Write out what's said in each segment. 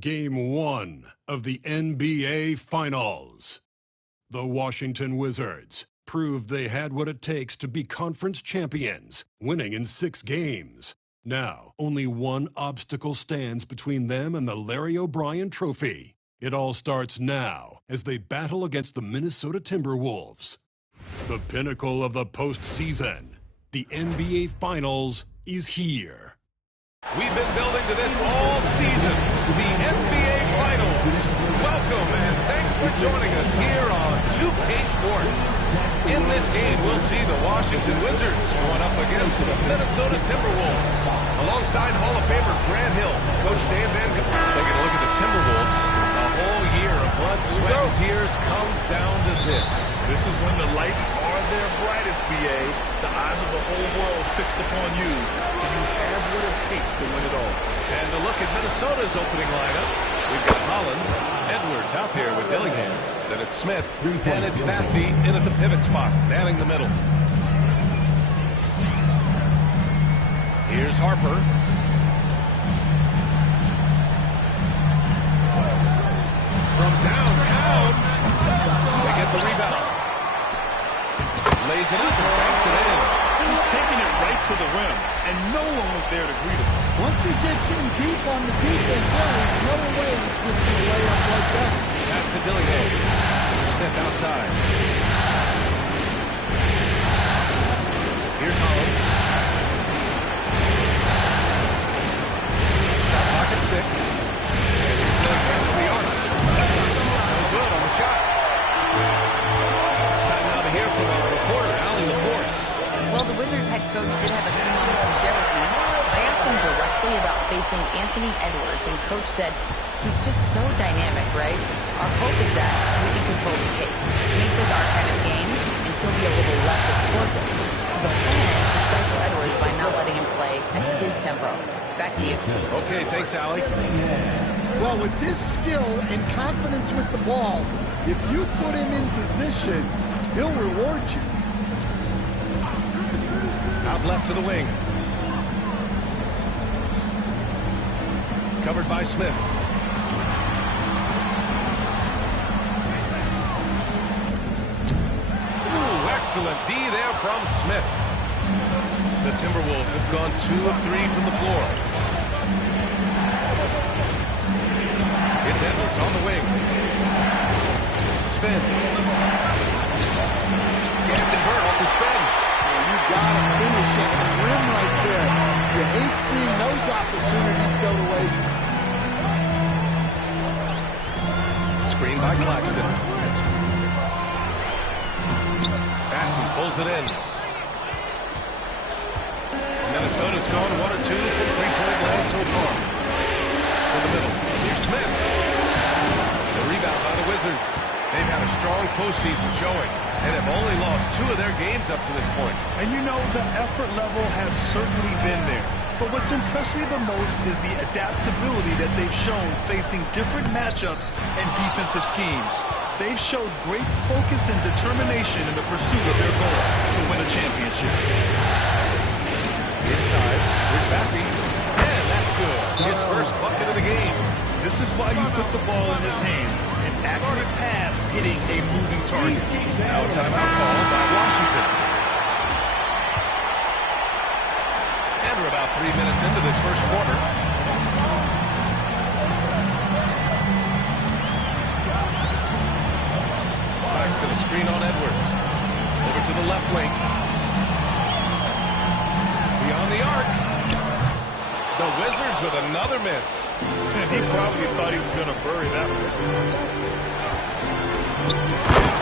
Game 1 of the NBA Finals. The Washington Wizards proved they had what it takes to be conference champions, winning in 6 games. Now, only one obstacle stands between them and the Larry O'Brien Trophy. It all starts now as they battle against the Minnesota Timberwolves. The pinnacle of the postseason, the NBA Finals, is here. We've been building to this all season, the NBA Finals. Welcome and thanks for joining us here on 2K Sports. In this game, we'll see the Washington Wizards going up against the Minnesota Timberwolves. Alongside Hall of Famer Grant Hill, Coach Dan Van Gundy. Taking a look at the Timberwolves, a whole year of blood, sweat, and tears comes down to this. This is when the lights are their brightest, BA. The eyes of the whole world fixed upon you. And you have what it takes to win it all. And to look at Minnesota's opening lineup, we've got Holland, Edwards out there with Dillingham. Then it's Smith, and it's Bassey in at the pivot spot, manning the middle. Here's Harper. From downtown, they get the rebound. Lays it up and banks it in. He's taking it right to the rim, and no one was there to greet him. Once he gets in deep on the defense area, no way he's missing a layup like that. Pass to Dillingham. Smith outside. Here's Holland. Shot clock at 6. And here's Dillingham from the arc. No good on the shot. Time now to hear from our reporter, Allie LaForce. Well, the Wizards head coach did have a few moments to share with me. I asked him directly about facing Anthony Edwards, and Coach said, he's just so dynamic, right? Our hope is that we can control the pace, make this our kind of game, and he'll be a little less explosive. So the plan is to stifle Edwards by not letting him play at his tempo. Back to you. Okay, thanks, Allie. Well, with his skill and confidence with the ball, if you put him in position, he'll reward you. Out left to the wing. Covered by Smith. Ooh, excellent D there from Smith. The Timberwolves have gone 2 of 3 from the floor. It's Edwards on the wing. Spins. Can't convert off the spin. You gotta finish at the rim right there. You hate seeing those opportunities go to waste. Screen by Claxton. Bassey pulls it in. Minnesota's gone 1 or 2 from three-point land so far. To the middle. Here's Smith. The rebound by the Wizards. They've had a strong postseason showing and have only lost 2 of their games up to this point. And you know, the effort level has certainly been there. But what's impressed me the most is the adaptability that they've shown facing different matchups and defensive schemes. They've showed great focus and determination in the pursuit of their goal to win a championship. Inside, here's Bassey. And that's good. His first bucket of the game. This is why you put the ball in his hands. An accurate pass hitting a moving target. Now a timeout called by Washington. And we're about 3 minutes into this first quarter. Tries to the screen on Edwards. Over to the left wing. Beyond the arc. The Wizards with another miss. And he probably thought he was going to bury that one.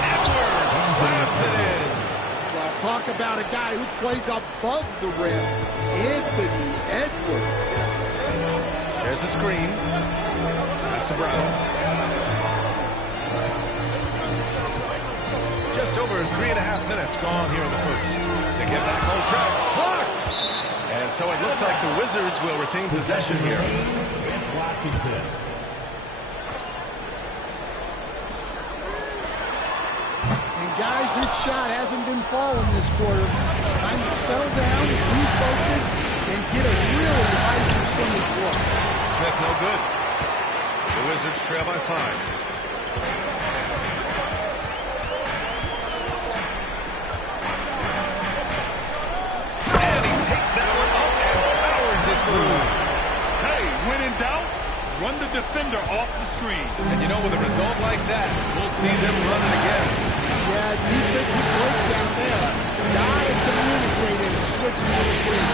Edwards slams it in. Well, talk about a guy who plays above the rim. Anthony Edwards. There's a screen. Pass to Brown. Just over 3.5 minutes gone here in the first. To get back on track. Blocked! And so it looks like the Wizards will retain possession here. Washington. And guys, his shot hasn't been falling this quarter. Time to settle down, refocus, and get a really high percentage look. Smith no good. The Wizards trail by 5. And he takes that one up and powers it through. Hey, when in doubt, run the defender off the screen. And you know, with a result like that, we'll see them run it again. Yeah, defensive breakdown there. Gotta communicate and switch to the screen.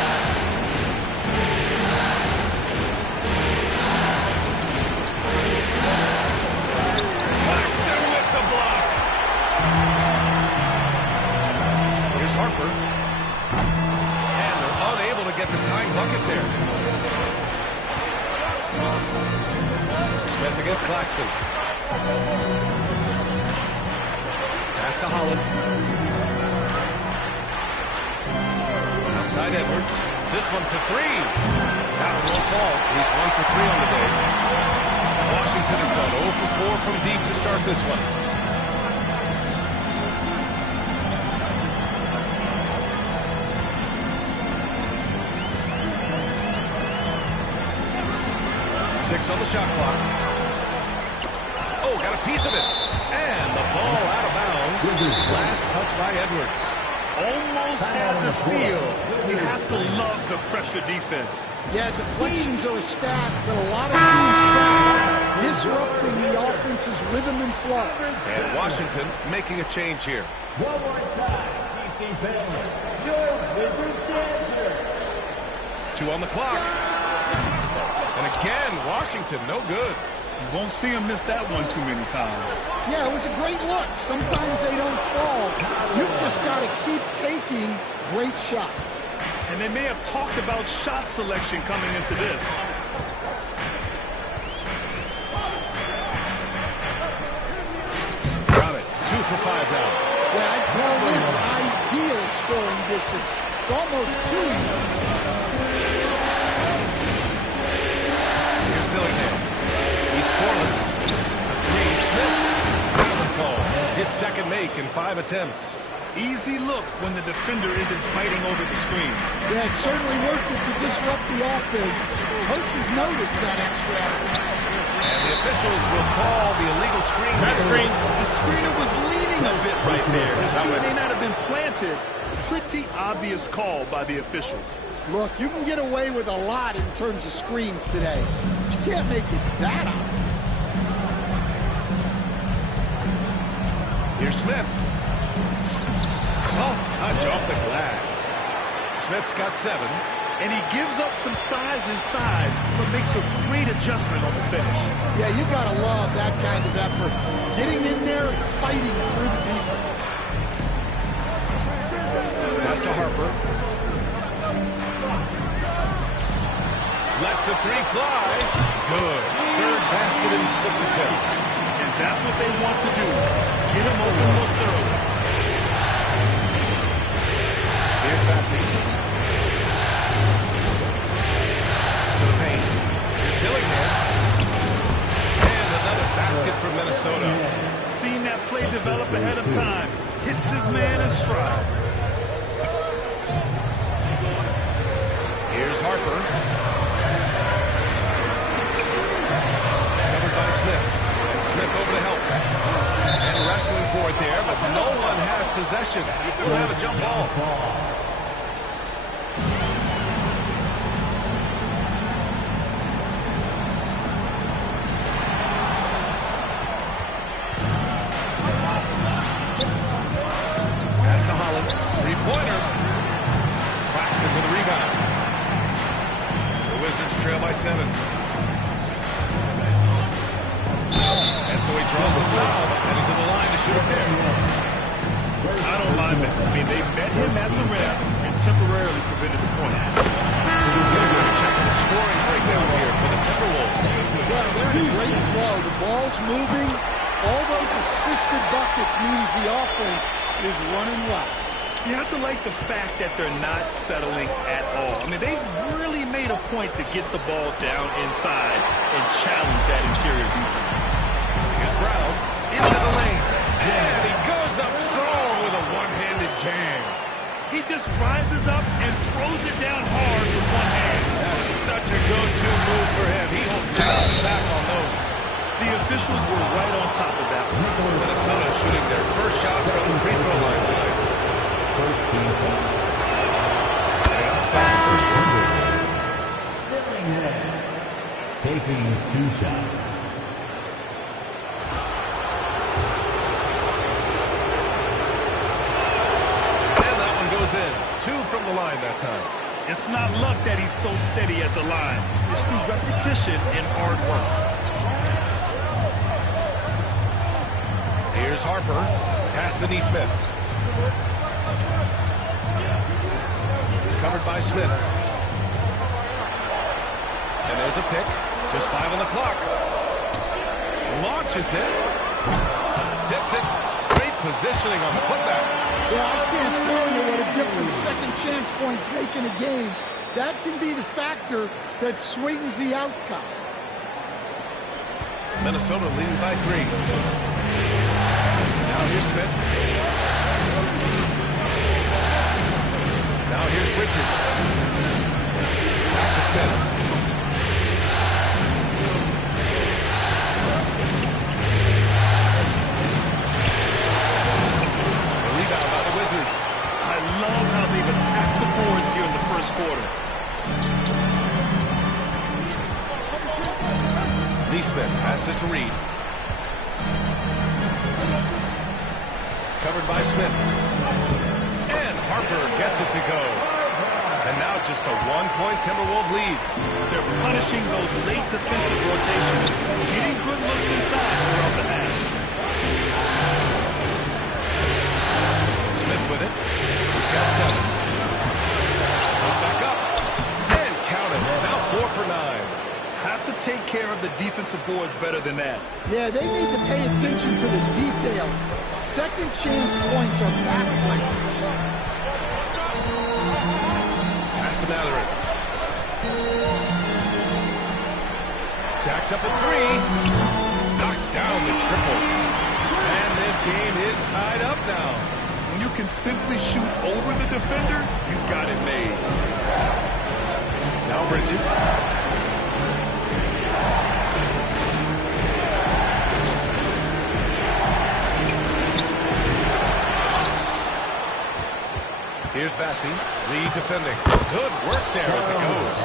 Claxton with the block. Here's Harper. And they're unable to get the tying bucket there. Smith against Claxton. Pass to Holland. Outside Edwards. This one for 3. That one won't fall. He's 1 for 3 on the day. Washington has gone 0 for 4 from deep to start this one. Six on the shot clock. Oh, got a piece of it. And the ball out of bounds. Last touch by Edwards. Almost had the steal. You have to love the pressure defense. Yeah, deflections are a stat that a lot of teams track, disrupting the offense's rhythm and flow. And Washington making a change here. One more time, TC family. Your Wizards dancer. 2 on the clock. And again, Washington, no good. You won't see him miss that one too many times. Yeah, it was a great look. Sometimes they don't fall. You've just got to keep taking great shots. And they may have talked about shot selection coming into this. Got it. 2 for 5 now. Yeah, I'd call this ideal scoring distance. It's almost too easy. Here's Dillingham. He's scoreless. The 3, Smith. Down fall. His second make in 5 attempts. Easy look when the defender isn't fighting over the screen. Yeah, it's certainly worth it to disrupt the offense. Coaches notice that extra effort. And the officials will call the illegal screen. That screen, the screener was leaning a bit right there. His feet may not have been planted. Pretty obvious call by the officials. Look, you can get away with a lot in terms of screens today. But you can't make it that obvious. Here's Smith. Soft touch off the glass. Smith's got 7. And he gives up some size inside, but makes a great adjustment on the finish. Yeah, you gotta love that kind of effort. Getting in there and fighting through the defense. Pass to Harper. Lets the 3 fly. Good. Third basket in 6 attempts. And that's what they want to do. Get him open looks early. Here's Bassey. To the paint. Here's Dillingham. And another basket for Minnesota. Seen that play develop ahead of time. Hits his man in stride. Here's Harper. Covered by Smith. And Smith over to help. And wrestling for it there, but no one has possession. We'll have a jump ball. Pass to Holland. Three-pointer. Claxton with a rebound. The Wizards trail by 7. And so he draws the foul, heading to the line to shoot a pair. I don't mind that. I mean, they met him at the rim and temporarily prevented the points. He's going to go check the scoring breakdown here for the Timberwolves. Yeah, they're in great flow. The ball's moving. All those assisted buckets means the offense is running well. You have to like the fact that they're not settling at all. I mean, they've really made a point to get the ball down inside and challenge that interior defense. Here's Brown into the lane. And he goes up strong with a one-handed jam. He just rises up and throws it down hard with one hand. That is such a go-to move for him. He holds back on those. The officials were right on top of that one. Minnesota shooting their first shot from the free throw line tonight. First team foul. And he knocks down the first one. Dillingham taking 2 shots. And that one goes in. 2 from the line that time. It's not luck that he's so steady at the line. It's through repetition and hard work. Here's Harper. Pass to Neesmith. Covered by Smith. And there's a pick. Just 5 on the clock. Launches it. Tips it. Great positioning on the putback. Yeah, I can't tell you what a difference second chance points make in a game. That can be the factor that swings the outcome. Minnesota leading by 3. Now here's Smith. Now here's Richards. Back to Smith. I love how they've attacked the boards here in the first quarter. Neesmith passes to Reed. Covered by Smith. And Harper gets it to go. And now just a 1-point Timberwolves lead. They're punishing those late defensive rotations, getting good looks inside throughout the half. With it. He's got 7. Goes back up. And count it. Now 4 for 9. Have to take care of the defensive boards better than that. Yeah, they need to pay attention to the details. Second chance points are backbreakers. Pass to Mathurin. Jacks up at 3. Knocks down the triple. And this game is tied up now. When you can simply shoot over the defender, you've got it made. Now Bridges. Here's Bassi. Reed defending. Good work there as it goes.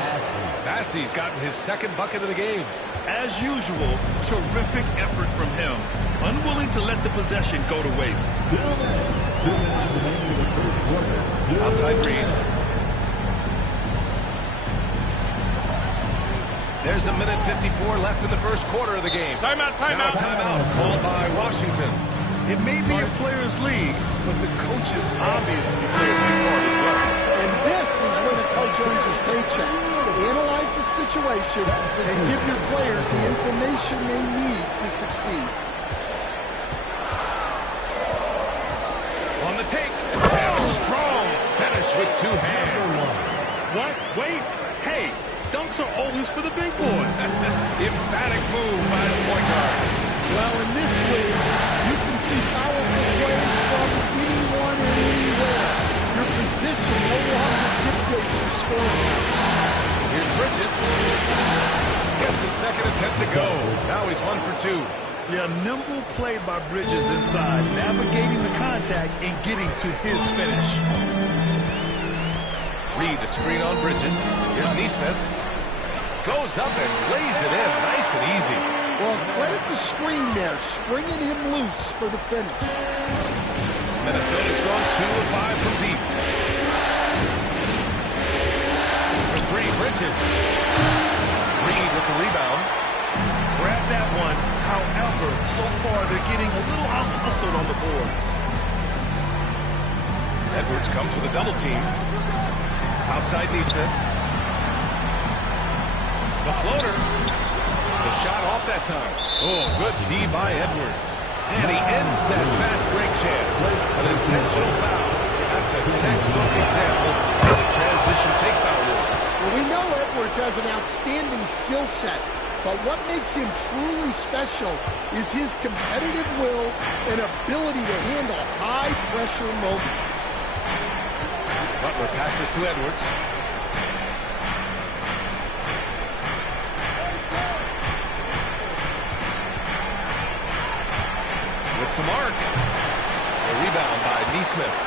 Bassi's gotten his second bucket of the game. As usual, terrific effort from him. Unwilling to let the possession go to waste. Outside Reed. There's a minute 54 left in the first quarter of the game. Timeout, Now timeout. timeout called by Washington. It may be a player's league, but the coaches obviously play a big part as well. And this is when a coach earns his paycheck. Analyze the situation and give your players the information they need to succeed. On the take. And a strong finish with 2 hands. What? Wait. Hey, dunks are always for the big boys. Emphatic move by the point guard. Well, in this league, you can see powerful plays from anyone and anywhere. Your position no longer dictates your scoring. Here's Bridges. Gets his second attempt to go. Now he's 1 for 2. Yeah, nimble play by Bridges inside, navigating the contact and getting to his finish. Reed, a screen on Bridges. Here's Neesmith. Goes up and lays it in. Nice and easy. Well, credit the screen there, springing him loose for the finish. Minnesota's gone 2 of 5 from deep. For 3, Bridges. Reed with the rebound. Grab that one. However, so far they're getting a little out-hustled on the boards. Edwards comes with a double team. Outside Neesmith. The floater. The shot off that time. Oh, good D by Edwards. And he ends that fast break chance. An intentional foul. That's a textbook example of the transition take foul rule. Well, we know Edwards has an outstanding skill set, but what makes him truly special is his competitive will and ability to handle high-pressure moments. Butler passes to Edwards. hits the mark. A rebound by Neesmith.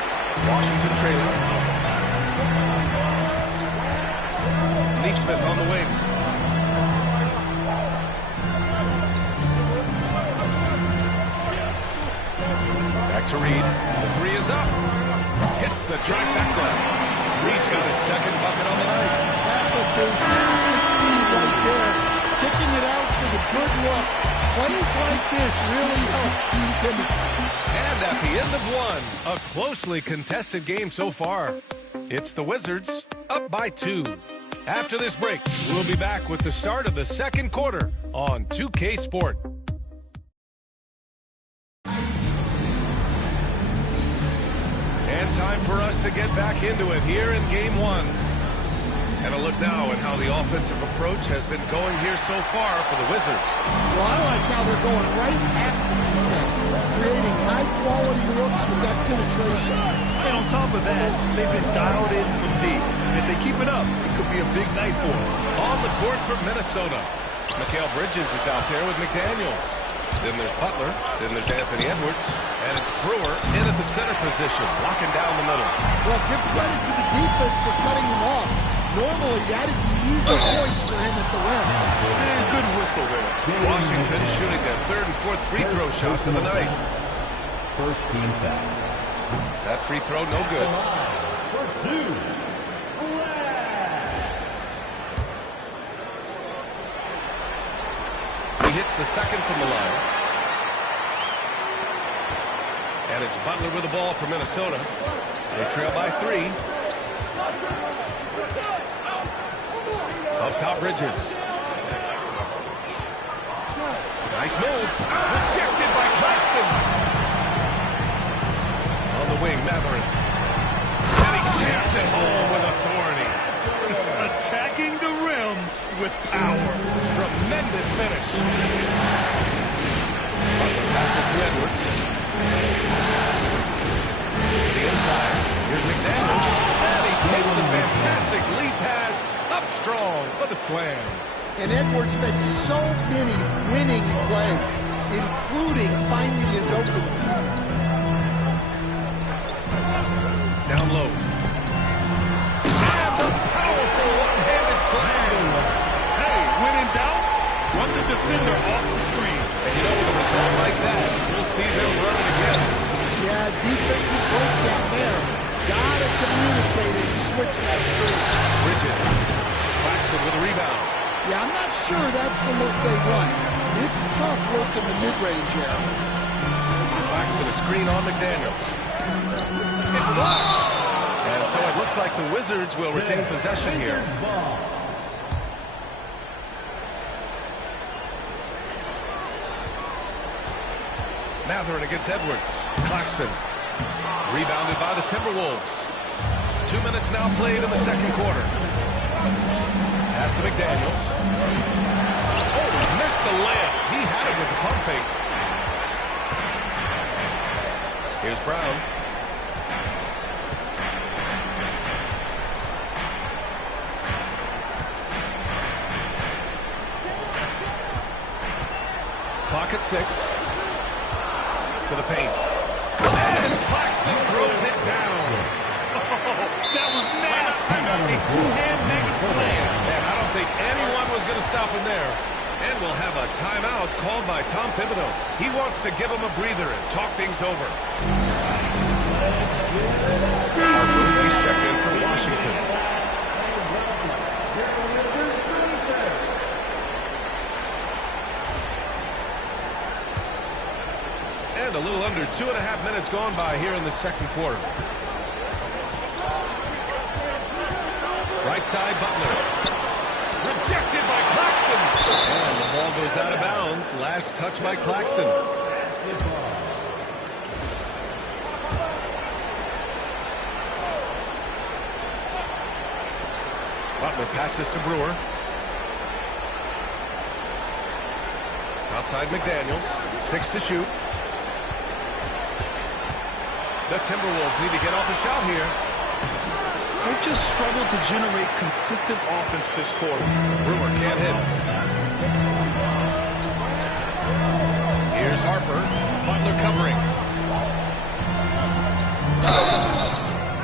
Washington trailing. Neesmith on the wing. Back to Reed. The three is up. Hits the trifecta. Reed's got his second bucket on the night. That's a fantastic feed right there. Kicking it out for the good look. Plays like this really help team chemistry. And at the end of one, a closely contested game so far. It's the Wizards up by 2. After this break, we'll be back with the start of the second quarter on 2K Sport. And time for us to get back into it here in Game 1. And a look now at how the offensive approach has been going here so far for the Wizards. Well, I like how they're going right at the defense, creating high-quality looks with that penetration. And on top of that, they've been dialed in from deep. If they keep it up, it could be a big night for them. On the court for Minnesota, Mikal Bridges is out there with McDaniels. Then there's Butler. Then there's Anthony Edwards. And it's Brewer in at the center position, locking down the middle. Well, give credit to the defense for cutting him off. Normally, that'd be easy points for him at the rim. And good whistle there. Washington shooting their third and fourth free throw shots of the night. First team foul. That free throw, no good. For 2. He hits the second from the line. And it's Butler with the ball for Minnesota. They trail by 3. Up top, Bridges. Nice move. Rejected by Claxton. On the wing, Matherin. And he jams it home with authority. Attacking the rim with power. Tremendous finish. Butler passes to Edwards. To the inside. Here's McDaniels. And he takes the fantastic lead pass up strong for the slam. And Edwards makes so many winning plays, including finding his open teammates. Down low. And the powerful one-handed slam. Hey, when in doubt, run the defender off the screen. And you know, with a result like that, we'll see them run it again. Yeah, defensive breakdown there. Gotta communicate and switch that screen. Bridges. Claxton with a rebound. Yeah, I'm not sure that's the look they run. It's tough work in the mid-range area. Claxton a screen on McDaniels. It's blocked. And so it looks like the Wizards will retain possession here. Matherin against Edwards. Claxton. Rebounded by the Timberwolves. 2 minutes now played in the second quarter. Pass to McDaniels. Oh, missed the layup. He had it with the pump fake. Here's Brown. Clock at 6. To the paint. And Claxton throws it down. That was nasty. A two-hand mega slam. And I don't think anyone was going to stop him there. And we'll have a timeout called by Tom Thibodeau. He wants to give him a breather and talk things over. He's checked in from Washington. And a little under 2.5 minutes gone by here in the second quarter. Right side, Butler. Rejected by Claxton. And the ball goes out of bounds. Last touch by Claxton. Butler passes to Brewer. Outside McDaniels. 6 to shoot. The Timberwolves need to get off a shot here. They've just struggled to generate consistent offense this quarter. Brewer can't hit. Here's Here's Harper. Butler covering.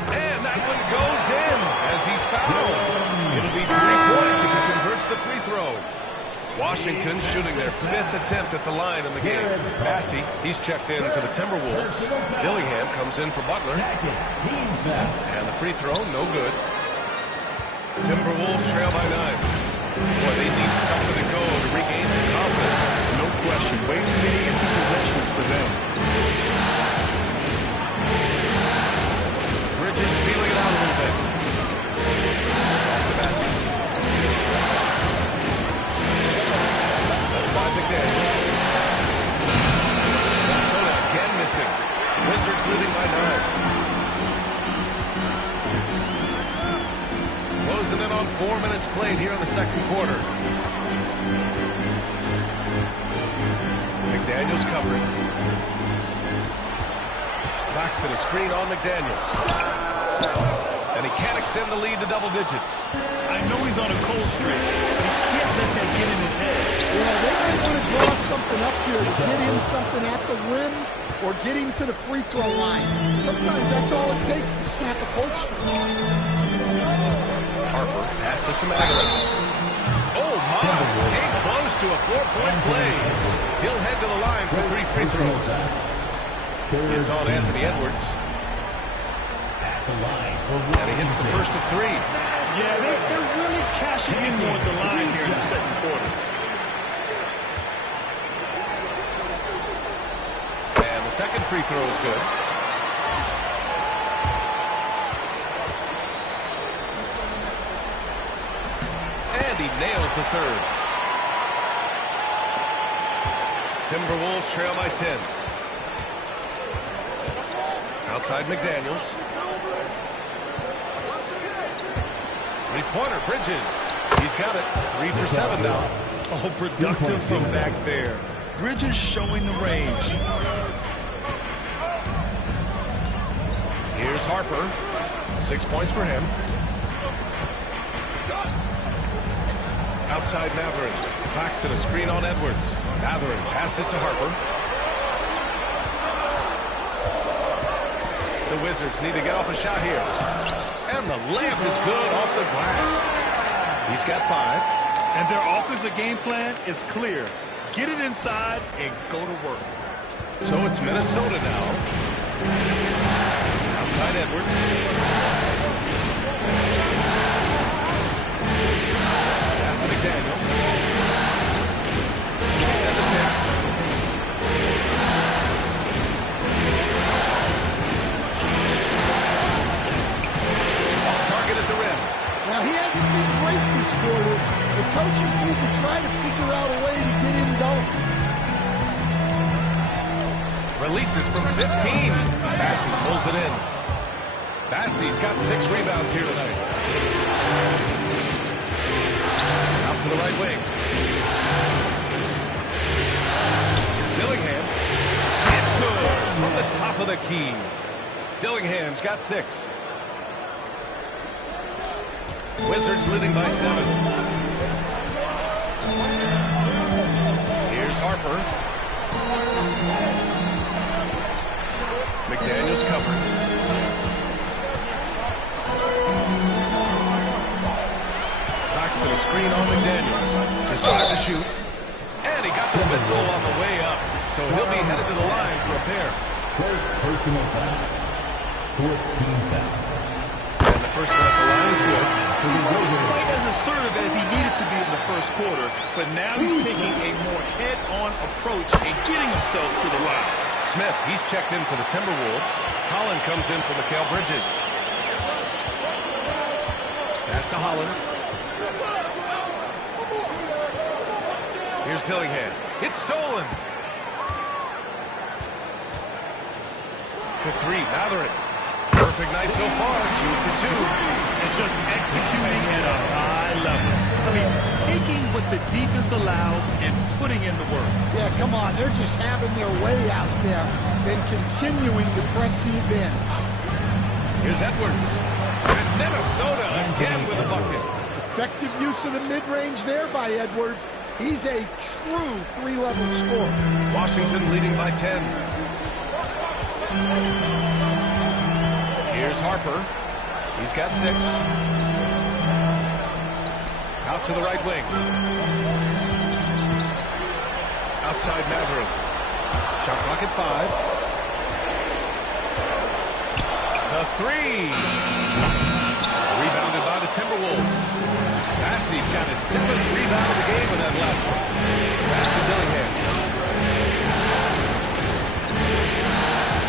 And that one goes in as he's fouled. It'll be 3 points if he converts the free throw. Washington shooting their 5th attempt at the line in the game. Massey, he's checked in for the Timberwolves. Dillingham comes in for Butler. And the free throw, no good. Timberwolves trail by 9. Boy, they need something to go to regain some confidence. No question. Way too many empty possessions for them. Bridges feeling it out a little bit. Off to Massey. Left side McDaniel. Minnesota again missing. Wizards leading by 9. Closing in on 4 minutes played here in the second quarter. McDaniels covering. Claxton a screen on McDaniels. And he can't extend the lead to double digits. I know he's on a cold streak, but he can't let that get in his head. Yeah, they might want to draw something up here to get him something at the rim or get him to the free throw line. Sometimes that's all it takes to snap a cold streak. Harper passes to Magdalene. Oh, my! Came close to a 4-point play. He'll head to the line for 3 free throws. It's on Anthony Edwards. And he hits the first of 3. Yeah, they're really cashing in more at the line here in the second quarter. And the second free throw is good. And he nails the third. Timberwolves trail by 10. Outside McDaniels. Three-pointer, Bridges. He's got it. 3 for 7 now. Oh, productive from back there. Bridges showing the range. Here's Harper. 6 points for him. Outside Matherin. Claxton a screen on Edwards. Matherin passes to Harper. The Wizards need to get off a shot here. And the layup is good off the glass. He's got 5. And their offensive game plan is clear. Get it inside and go to work. So it's Minnesota now. Outside Edwards. Pass to McDaniels. He's at the pick. Target at the rim. Now, he hasn't been great this quarter. The coaches need to try to figure out a way to get him going. Releases from 15. Bassey pulls it in. Bassey's got 6 rebounds here tonight. Out to the right wing. Here's Dillingham. It's good from the top of the key. Dillingham's got 6. Wizards leading by 7. Here's Harper. McDaniels covered. Claxton a screen on McDaniels. Just tried to shoot. And he got the whistle on the way up. So he'll be headed to the line for a pair. First personal foul. 4th team foul. And the first one at the line is good. He wasn't quite as assertive as he needed to be in the first quarter, but now he's taking a more head-on approach and getting himself to the line. Smith, he's checked in for the Timberwolves. Holland comes in for Mikal Bridges. Pass to Holland. Here's Dillingham. It's stolen. For 3, Matherin. Perfect night so far, 2 for 2. And just executing at a high level. I mean, taking what the defense allows and putting in the work. Yeah, come on. They're just having their way out there and continuing to press the advantage. Here's Edwards. And Minnesota again with a bucket. Effective use of the mid-range there by Edwards. He's a true three-level scorer. Washington leading by 10. Here's Harper. He's got 6. Out to the right wing. Outside Maverick. Shot clock at 5. The 3. Rebounded by the Timberwolves. Bassey's got his 7th rebound of the game with that last one. Pass to Dillingham.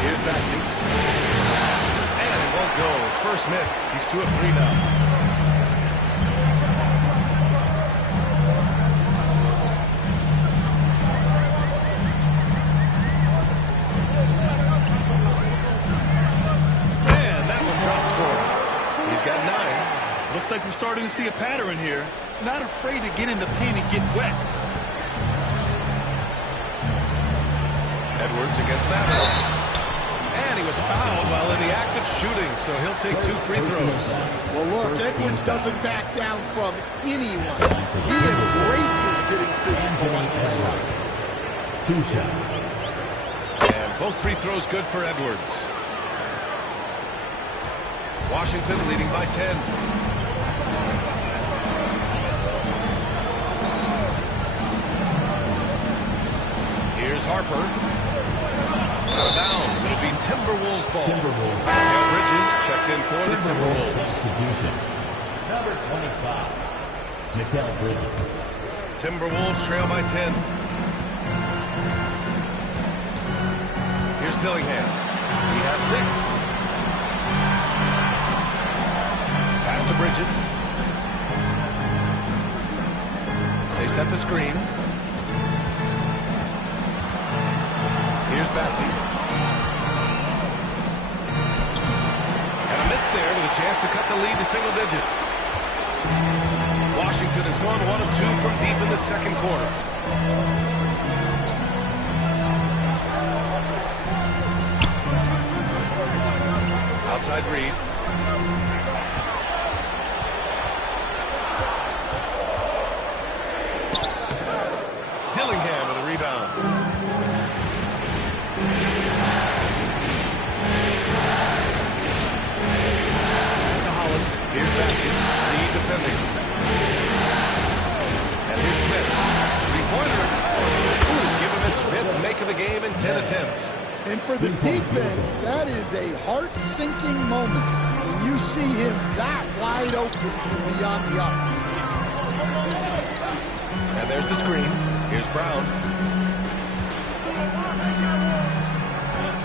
Here's Bassey. And it won't go. His first miss. He's 2 of 3 now. Looks like we're starting to see a pattern here. Not afraid to get in the paint and get wet. Edwards against Maverick. And he was fouled while in the act of shooting, so he'll take 2 free throws. Well, look, Edwards doesn't back down from anyone. He embraces getting physical on play. 2 shots. And both free throws good for Edwards. Washington leading by 10. Here's Harper. Out of bounds. It'll be Timberwolves ball. Mikal Bridges checked in for the Timberwolves. Substitution. Number 25, Mikal Bridges. Timberwolves trail by 10. Here's Dillingham. He has 6. Pass to Bridges. They set the screen. Here's Bassey. And a miss there with a chance to cut the lead to single digits. Washington has gone 1 of 2 from deep in the second quarter. Outside Reed. Dillingham with a rebound. Here's Bassey, lead defending. And here's Smith. 3-pointer. Give him his 5th make of the game in 10 attempts. And for the defense, that is a heart-sinking moment when you see him that wide open from beyond the arc. And there's the screen. Here's Brown.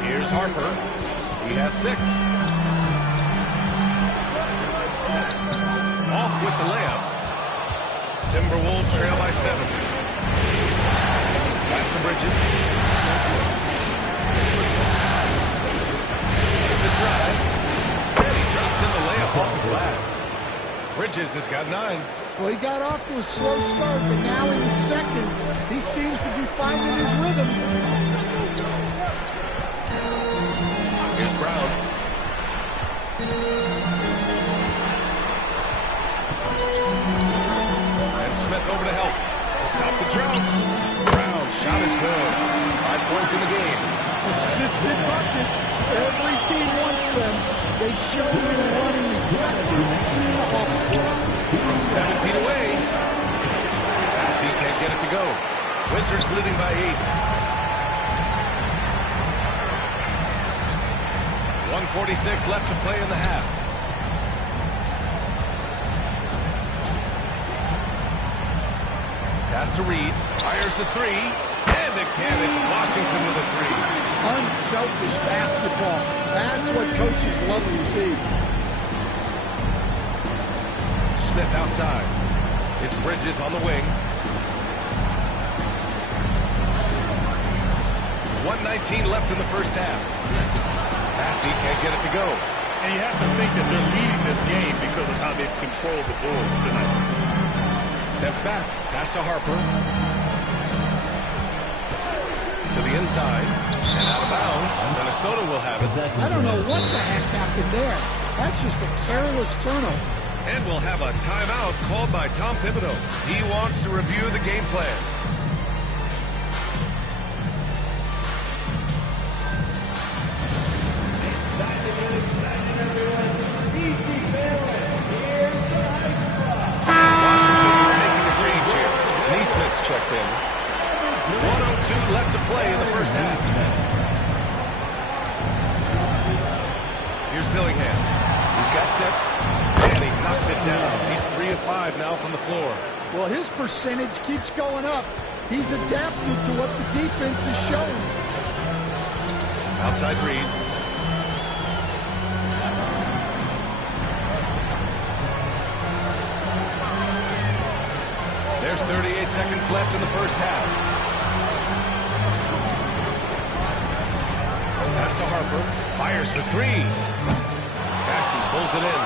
Here's Harper. He has 6. Off with the layup. Timberwolves trail by 7. Pass to Bridges. The drive. And he drops in the layup off the glass. Bridges has got 9. Well, he got off to a slow start, but now in the second, he seems to be finding his rhythm. Here's Brown. Smith over to help. Stop the drought. Brown's shot is good. 5 points in the game. Assisted buckets. Every team wants them. They show they're running effective team offense. From 7 feet away. Bassey can't get it to go. Wizards leading by 8. 1:46 left to play in the half. Pass to Reed. Fires the 3. And again, it's Washington with a 3. Unselfish basketball. That's what coaches love to see. Smith outside. It's Bridges on the wing. 1:19 left in the first half. Bassey can't get it to go. And you have to think that they're leading this game because of how they've controlled the Bulls tonight. Steps back. Pass to Harper. To the inside. And out of bounds. Minnesota will have it. I don't know what the heck happened there. That's just a careless turnover. And we'll have a timeout called by Tom Thibodeau. He wants to review the game plan. Washington making a change here. Neesmith's checked in. 1:02 left to play in the first half. Here's Dillingham. He's got 6, and he knocks it down. He's 3 of 5 now from the floor. Well, his percentage keeps going up. He's adapted to what the defense is showing. Outside Reed. There's 38 seconds left in the first half. Pass to Harper. Fires for 3. Bassey pulls it in.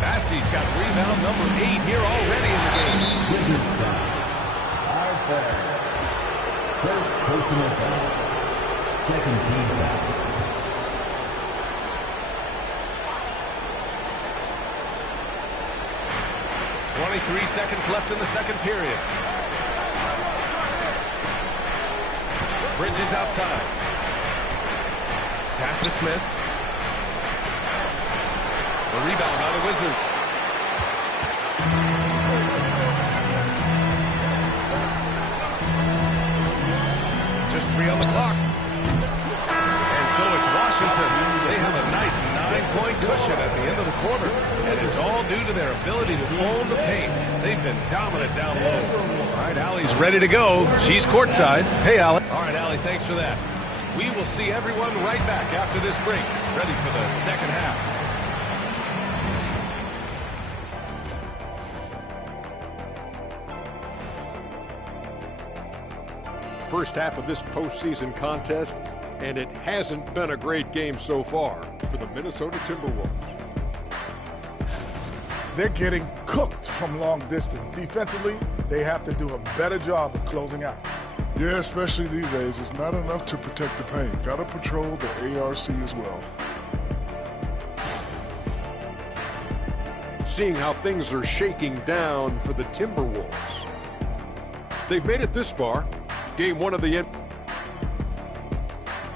Bassey's got rebound number 8 here already in the game. Wizards foul. Harper. First personal foul. Second team foul. Three seconds left in the second period. Bridges outside. Pass to Smith. The rebound by the Wizards. Just 3 on the clock. And so it's Washington. They have a nice 9-point cushion at the end of the quarter. And it's all due to their ability to own the paint. They've been dominant down low. All right, Allie's ready to go. She's courtside. Hey, Allie. All right, Allie, thanks for that. We will see everyone right back after this break. Ready for the second half. First half of this postseason contest, and it hasn't been a great game so far for the Minnesota Timberwolves. They're getting cooked from long distance. Defensively, they have to do a better job of closing out. Yeah, especially these days. It's not enough to protect the paint. Got to patrol the ARC as well. Seeing how things are shaking down for the Timberwolves. They've made it this far. Game 1 of the end.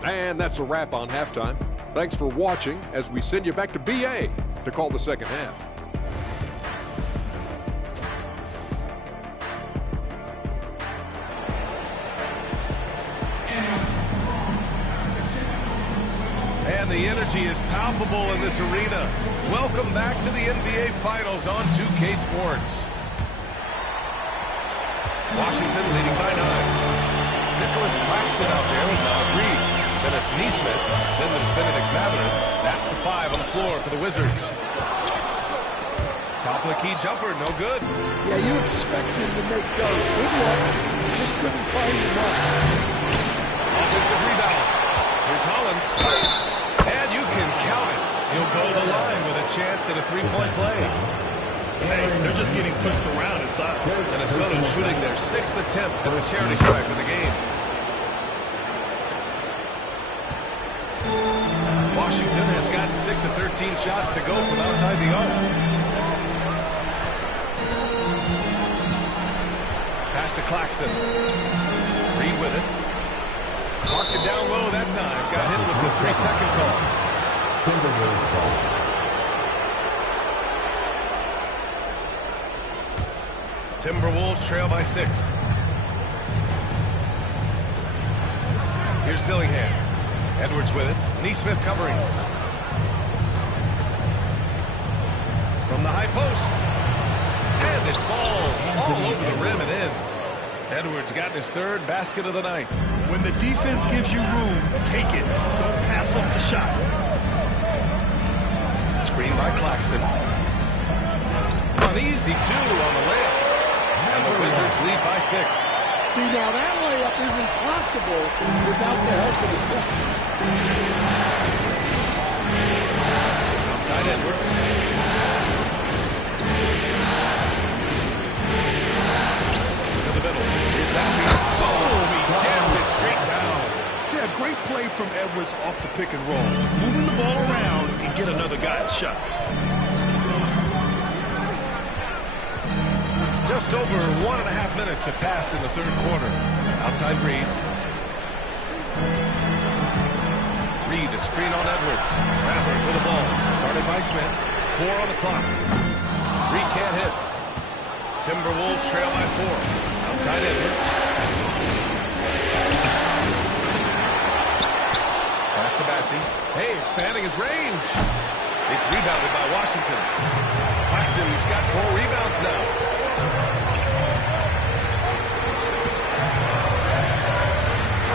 And that's a wrap on halftime. Thanks for watching as we send you back to BA to call the second half. And the energy is palpable in this arena. Welcome back to the NBA Finals on 2K Sports. Washington leading by 9. Nicholas Claxton out there with Miles Reed. Then it's Neesmith. Then there's Benedict Mather. That's the 5 on the floor for the Wizards. Top of the key jumper, no good. Yeah, you expect him to make those. Good luck. Just couldn't find him up. Offensive rebound. Here's Holland. And you can count it. He'll go to the line with a chance at a 3-point play. Hey, they're just getting pushed around inside. Minnesota shooting their 6th attempt at the charity stripe of the game. Washington has gotten 6 of 13 shots to go from outside the arc. Pass to Claxton. Reed with it. Marked it down low that time. Got hit with the 3-second call. Timberwolves ball. Timberwolves trail by 6. Here's Dillingham. Edwards with it. Neesmith covering. From the high post. And it falls all over the rim and in. Edwards got his 3rd basket of the night. When the defense gives you room, take it. Don't pass up the shot. Screen by Claxton. An easy 2 on the layup. And the Wizards lead by 6. See, now that layup isn't possible without the help of the coach. Outside Edwards. To the middle. Here's Bassey. Boom! He jams it straight down. Yeah, great play from Edwards off the pick and roll. Moving the ball around and get another guy's shot. Just over 1.5 minutes have passed in the third quarter. Outside Reed. Reed, a screen on Edwards. Maverick with the ball. Guarded by Smith. 4 on the clock. Reed can't hit. Timberwolves trail by 4. Outside Edwards. Pass to Bassie. Hey, expanding his range. It's rebounded by Washington. Claxton's got 4 rebounds now.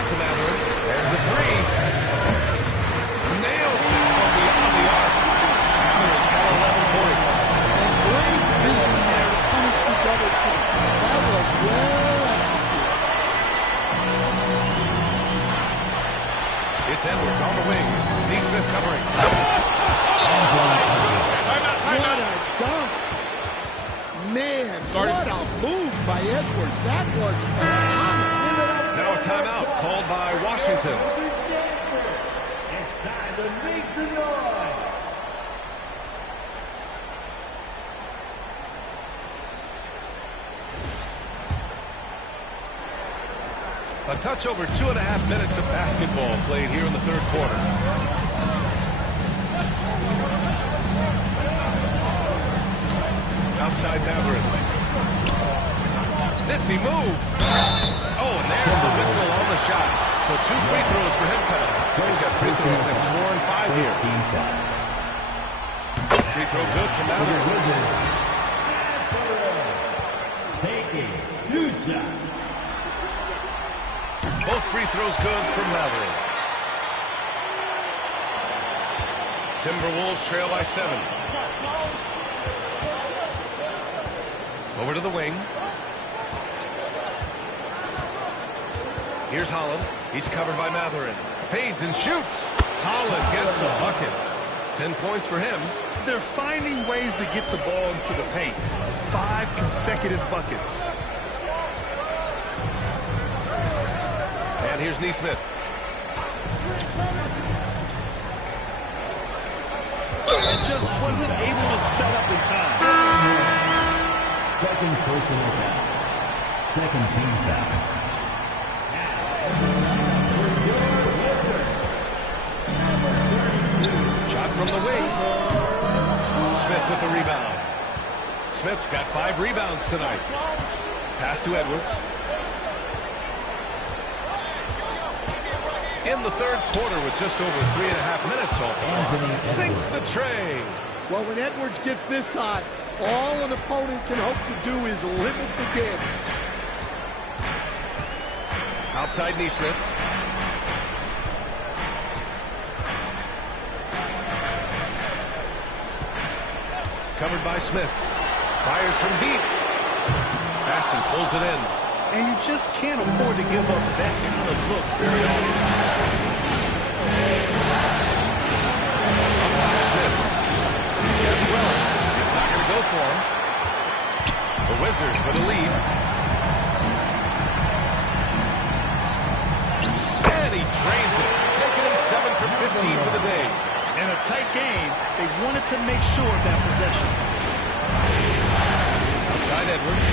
To Maverick. There's the 3. Nails it from beyond the arc. Maverick's got 11 points. And great vision there to punish the double team. That was well executed. It's Edwards on the wing. Neesmith covering. What a dunk. Man, what a move by Edwards. That was phenomenal. Now a timeout called by Washington. It's time to make some noise. A touch over 2.5 minutes of basketball played here in the third quarter. Outside Maverick. Nifty move. Oh, and there's the whistle on the shot. So 2 free throws for him coming. He's got free throw attempts 4 and 5 here. Free throw good for Maverick. Taking 2 shots. Both free throws good for Maverick. Timberwolves trail by 7. Over to the wing. Here's Holland. He's covered by Matherin. Fades and shoots. Holland gets the bucket. 10 points for him. They're finding ways to get the ball into the paint. 5 consecutive buckets. And here's Neesmith. And just wasn't able to set up in time. Second personal foul. Second team foul. Shot from the wing. Smith with the rebound. Smith's got 5 rebounds tonight. Pass to Edwards. In the third quarter with just over 3.5 minutes off the clock. Sinks the tray. Well, when Edwards gets this hot, all an opponent can hope to do is limit the game. Outside Neesmith. Covered by Smith. Fires from deep. Bassie pulls it in. And you just can't afford to give up that kind of look very often. He's got 12. It's not going to go for him. The Wizards with a lead. And he drains it, making him 7 for 15 for the day. In a tight game, they wanted to make sure of that possession. Outside Edwards.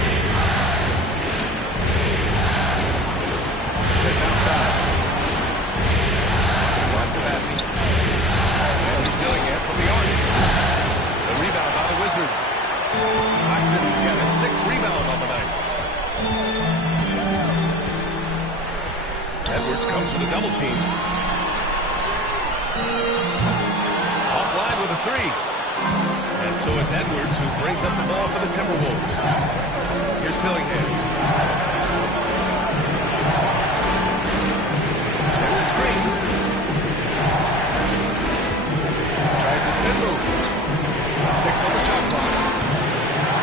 Smith outside. Pass to Bassie. And he's doing it from the arc. The rebound by the Wizards. Claxton's got a 6th rebound on the night. Edwards comes with a double team. Offline with a 3. And so it's Edwards who brings up the ball for the Timberwolves. Here's Dillingham. There's a screen. Tries a spin move. 6 on the shot clock.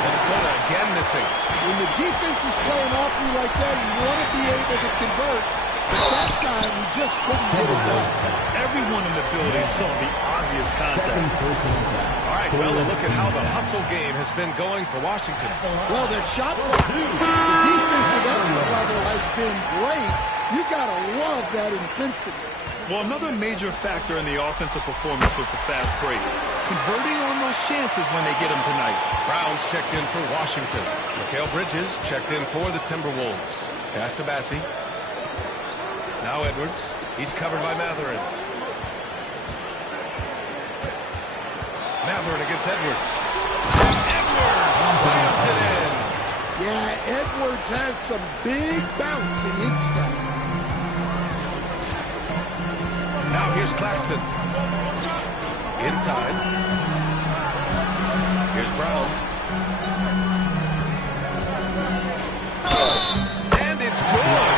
Minnesota again missing. When the defense is playing off you like that, you want to be able to convert. But that time, he just couldn't get it done. Everyone in the building saw the obvious contact. All right, well, a look at how the hustle game has been going for Washington. Well, their shot block, the defensive effort level has been great. You got to love that intensity. Well, another major factor in the offensive performance was the fast break. converting on those chances when they get them tonight. Brown's checked in for Washington. Mikal Bridges checked in for the Timberwolves. Pass to Bassie. Now Edwards. He's covered by Matherin. Matherin against Edwards. Edwards slams it in. Yeah, Edwards has some big bounce in his step. Now here's Claxton. Inside. Here's Brown. And it's good.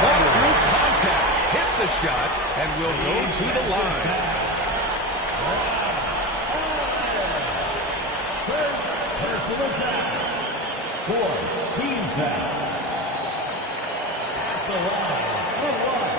Fought through contact. Hit the shot and will go to the line. First personal foul. Fourth team foul. At the line of one.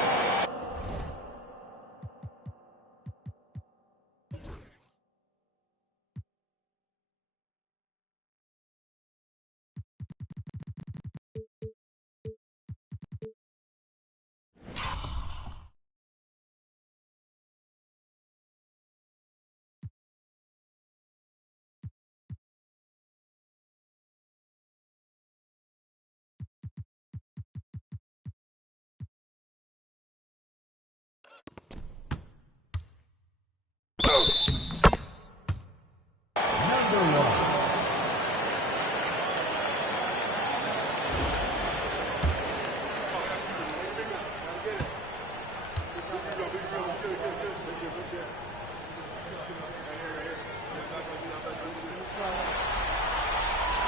Number one.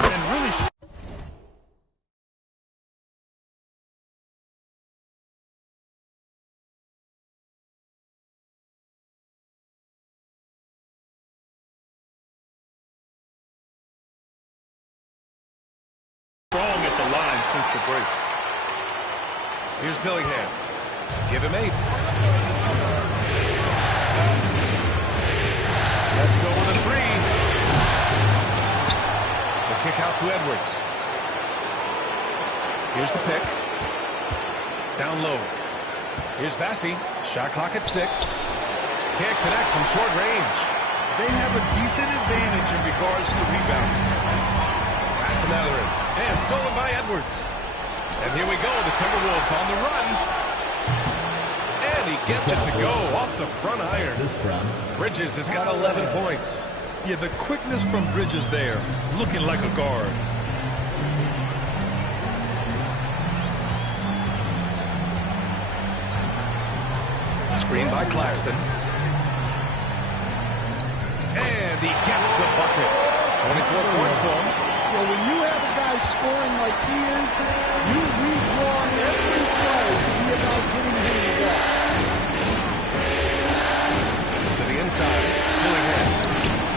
And really strong at the line since the break. Here's Dillingham. Give him 8. Let's go with a 3. The kick out to Edwards. Here's the pick. Down low. Here's Bassie. Shot clock at 6. Can't connect from short range. they have a decent advantage in regards to rebounding. Pass to Matherin. And stolen by Edwards. And here we go. The Timberwolves on the run. And he gets it to go off the front iron. Bridges has got 11 points. Yeah, the quickness from Bridges there, looking like a guard. Screen by Claxton. And he gets the bucket. 24 points for him. Well, when you have a guy scoring like he is, you redraw every play to be about getting him the ball. To the inside. Dillingham.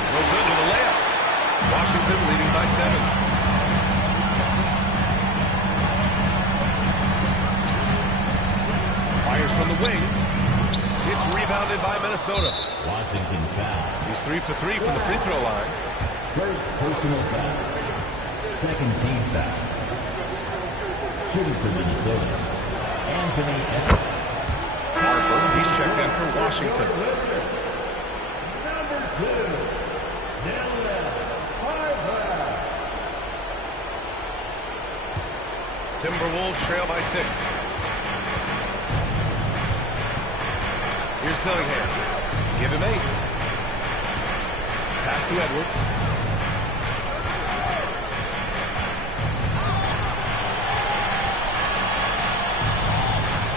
No good with a layup. Washington leading by 7. Fires from the wing. It's rebounded by Minnesota. Washington foul. He's 3 for 3 from the free throw line. First personal foul. Second team foul. Shooting for Minnesota. Anthony Edwards. Harper, he's checked in for Washington. Number 2. Dylan Harper. Timberwolves trail by 6. Here's Dillingham. Give him 8. Pass to Edwards.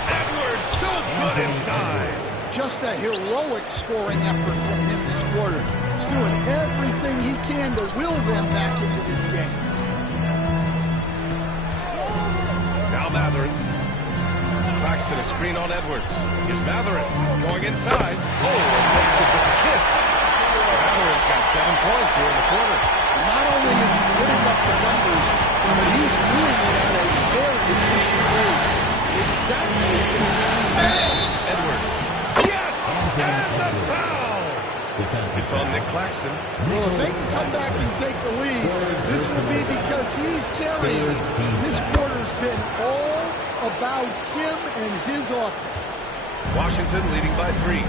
Edwards, so good inside. Just a heroic scoring effort from him this quarter. He's doing everything he can to will them back into this game. Now Matherin. Claxton a screen on Edwards. Here's Matherin going inside. Oh, and makes it with a kiss. Matherin's got 7 points here in the quarter. Not only is he putting up the numbers, but he's doing it at a very efficient rate. Exactly what his team needs. Edwards. Yes! And the foul! It's on Nick Claxton. Well, if they can come back and take the lead, this will be because he's carrying it. This quarter's been all about him and his offense. Washington leading by 3.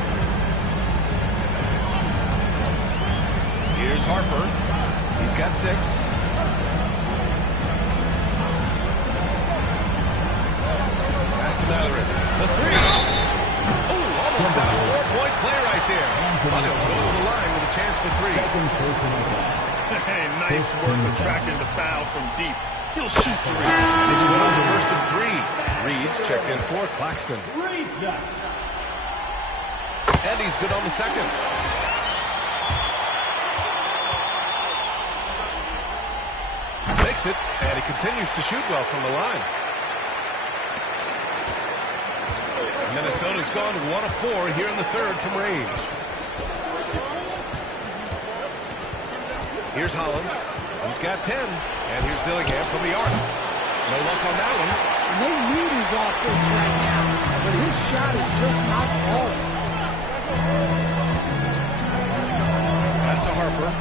Here's Harper. He's got 6. Pass to Matherin. The 3. Oh, almost had a 4-point play right there. But he'll go to the line with a chance for 3. Hey, nice work attracting the foul from deep. He'll shoot 3. He's going on the first of 3. Reed's checked in for Claxton. And he's good on the second. Makes it, and he continues to shoot well from the line. Minnesota's gone 1 of 4 here in the third from range. Here's Holland. He's got 10. And here's Dillingham from the arc. No luck on that one. And they need his offense right now, but his shot is just not falling. Pass to Harper.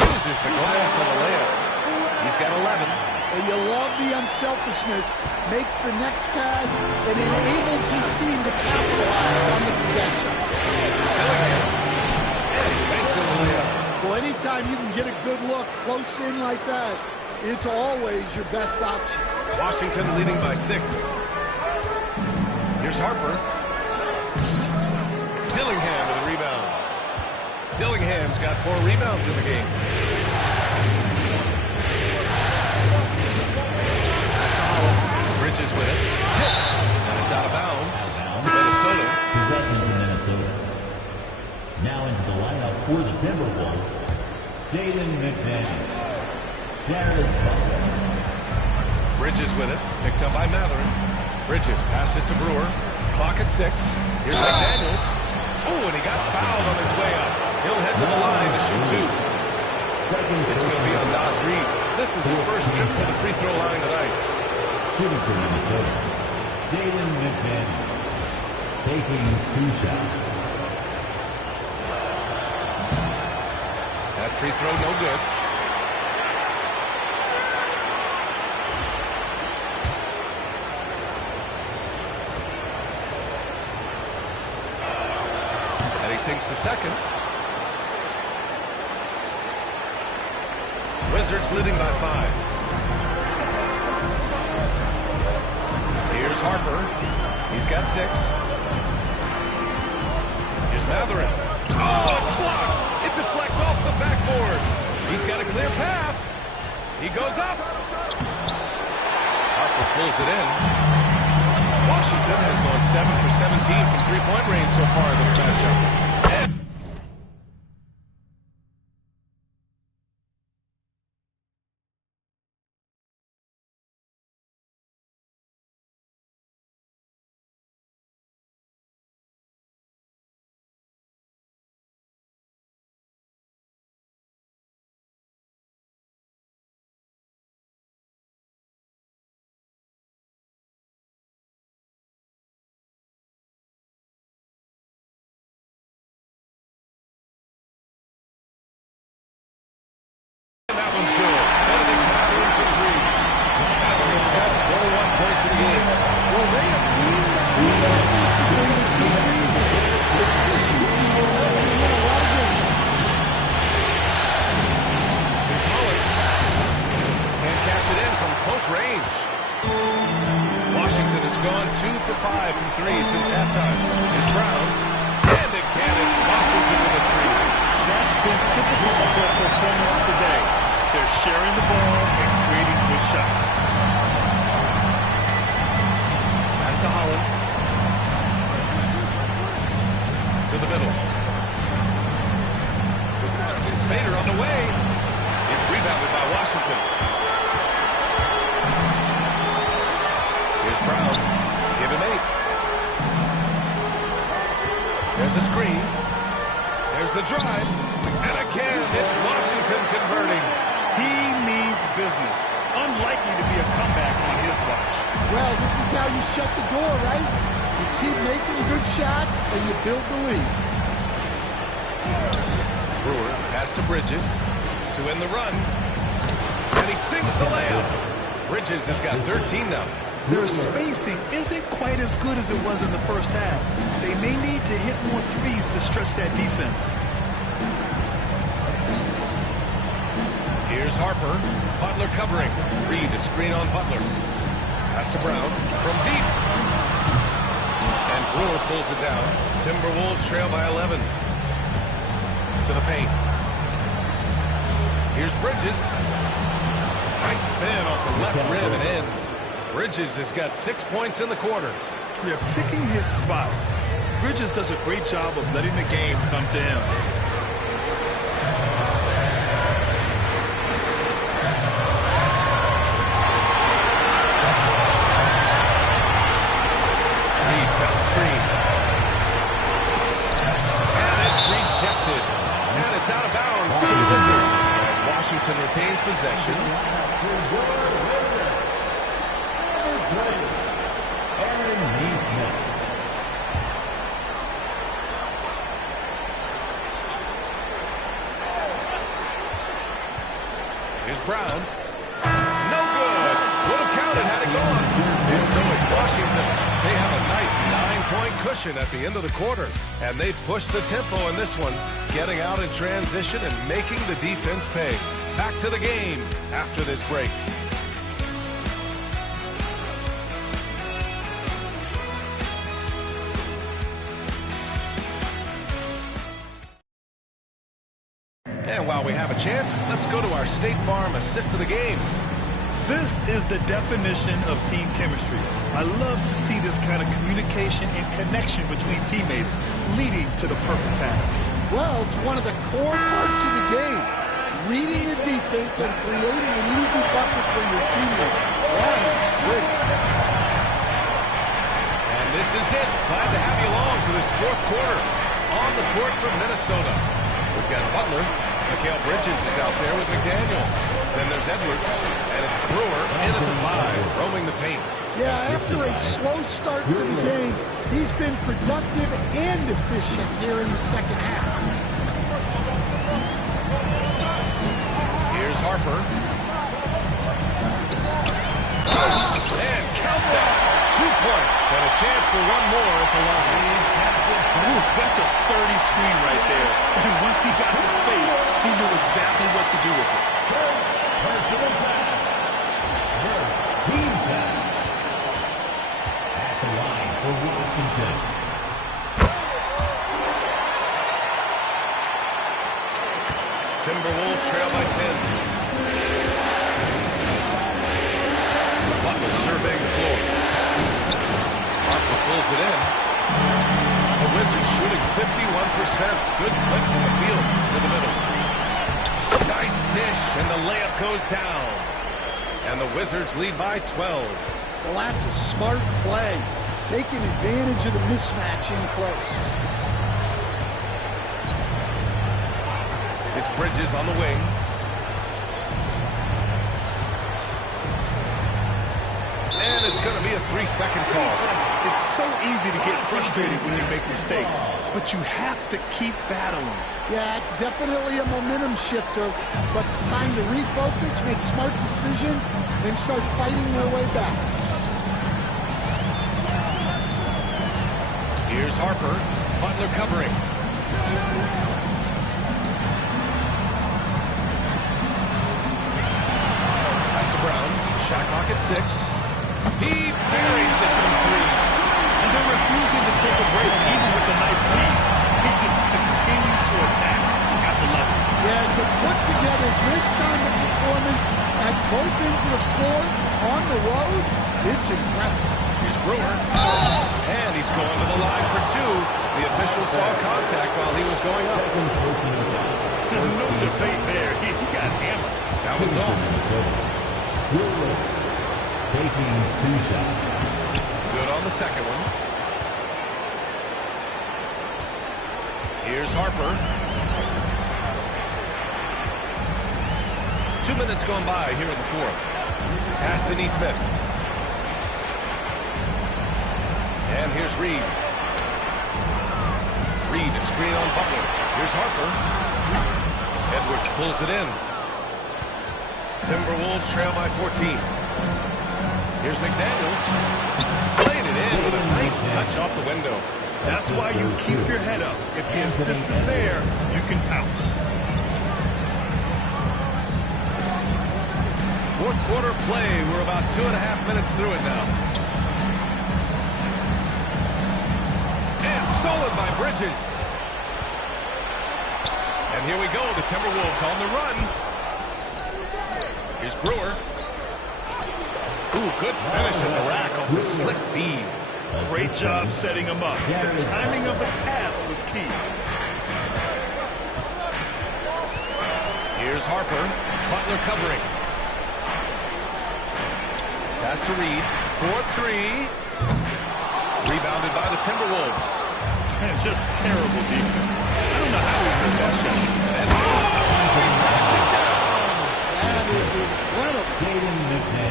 Uses the glass on the layup. He's got 11. And you love the unselfishness. Makes the next pass and enables his team to capitalize on the possession. Dillingham. And he makes it a layup. Well, anytime you can get a good look close in like that, it's always your best option. Washington leading by 6. Here's Harper. Dillingham with a rebound. Dillingham's got 4 rebounds in the game. Pass to Holland. Bridges with it. Tipped. And it's out of bounds to Minnesota. Possession to Minnesota. Now into the lineup for the Timberwolves, Jaden McDaniels. Jared Butler. Bridges with it. Picked up by Matherin. Bridges passes to Brewer. Clock at 6. Here's McDaniels. Oh, and he got fouled on his way up. He'll head to the line to shoot 2. It's going to be on Naz Reid. This is his first trip to the free throw line tonight. Shooting for Minnesota, Jaden McDaniels. Taking 2 shots. That free throw no good. And he sinks the second. Wizards leading by 5. Here's Harper. He's got 6. Here's Matherin. Oh, it's blocked. It deflects off the backboard. He's got a clear path. He goes up. Harper pulls it in. Washington has gone 7 for 17 from three-point range so far in this matchup. That one's good. Benedict Matherin for 3. Matherin's got 21 points in the game. Well, they have leaned on him offensively with good reason. Efficiency will help them win a lot of games. Here's Holland. Can't cash it in from close range. Washington has gone 2 for 5 from 3 since halftime. Here's Brown. And again, it's Washington with a 3. That's been typical of their performance today. They're sharing the ball and creating good shots. Pass to Holland. To the middle. Fader on the way. It's rebounded by Washington. Here's Brown. Give him 8. There's a screen. There's the drive. And again, it's Washington converting. He means business. Unlikely to be a comeback on his watch. Well, this is how you shut the door, right? You keep making good shots, and you build the lead. Brewer pass to Bridges to end the run. And he sinks the layup. Bridges has got 13 now. Their spacing isn't quite as good as it was in the first half. They may need to hit more threes to stretch that defense. Here's Harper. Butler covering. Reed, a screen on Butler. Pass to Brown from deep. And Brewer pulls it down. Timberwolves trail by 11. To the paint. Here's Bridges. Nice spin off the left rim and in. Bridges has got 6 points in the quarter. Yeah, picking his spots. Bridges does a great job of letting the game come to him. Reed sets a screen. And it's rejected. And it's out of bounds to the Wizards as Washington retains possession. Here's Brown. No good. Would have counted had it gone. And so it's Washington. They have a nice 9-point cushion at the end of the quarter. And they push the tempo in this one, getting out in transition and making the defense pay. Back to the game after this break. And while we have a chance, let's go to our State Farm assist of the game. This is the definition of team chemistry. I love to see this kind of communication and connection between teammates leading to the perfect pass. Well, it's one of the core parts of the game. Reading the defense and creating an easy bucket for your teammate. That is pretty. And this is it. Glad to have you along for this fourth quarter. On the court for Minnesota. We've got Butler. Mikal Bridges is out there with McDaniels. Then there's Edwards. And it's Brewer in at the 5, roaming the paint. Yeah, after a slow start to the game, he's been productive and efficient here in the second half. Here's Harper. And count that. 2 points and a chance for one more at the line. Ooh, that's a sturdy screen right there. And once he got the space, he knew exactly what to do with it. Personal foul. First team foul. At the line for Washington. Timberwolves trail by 10. Butler surveying the floor. Harper pulls it in. The Wizards shooting 51%. Good click from the field to the middle. Nice dish, and the layup goes down. And the Wizards lead by 12. Well, that's a smart play. Taking advantage of the mismatch in close. It's Bridges on the wing. And it's going to be a 3-second call. It's so easy to get frustrated when you make mistakes, but you have to keep battling. Yeah, it's definitely a momentum shifter, but it's time to refocus, make smart decisions, and start fighting their way back. Here's Harper. Butler covering. Pass to Brown. Shot clock at 6. He buries it from 3. And they're refusing to take a break, even with a nice lead. They just continue to attack at the level. Yeah, to put together this kind of performance at both ends of the floor on the road, it's impressive. Here's Brewer. And he's going to the line for 2. The official saw contact while he was going up. There's no debate there. He got hammered. That one's off. Taking 2 shots. Good on the second one. Here's Harper. 2 minutes gone by here in the fourth. Pass to Nesmith. And here's Reed. Reed, a screen on Butler. Here's Harper. Edwards pulls it in. Timberwolves trail by 14. Here's McDaniels. Playing it in with a nice touch off the window. That's why you keep your head up. If the assist is there, you can pounce. Fourth quarter play. We're about 2.5 minutes through it now. And stolen by Bridges. And here we go. The Timberwolves on the run. Here's Brewer. Ooh, good finish at the rack off the slick feed. Great job setting him up. The timing of the pass was key. Here's Harper. Butler covering. Pass to Reed. 4-3. Rebounded by the Timberwolves. And just terrible defense. I don't know how he missed that shot. And he knocks it down. That is incredible.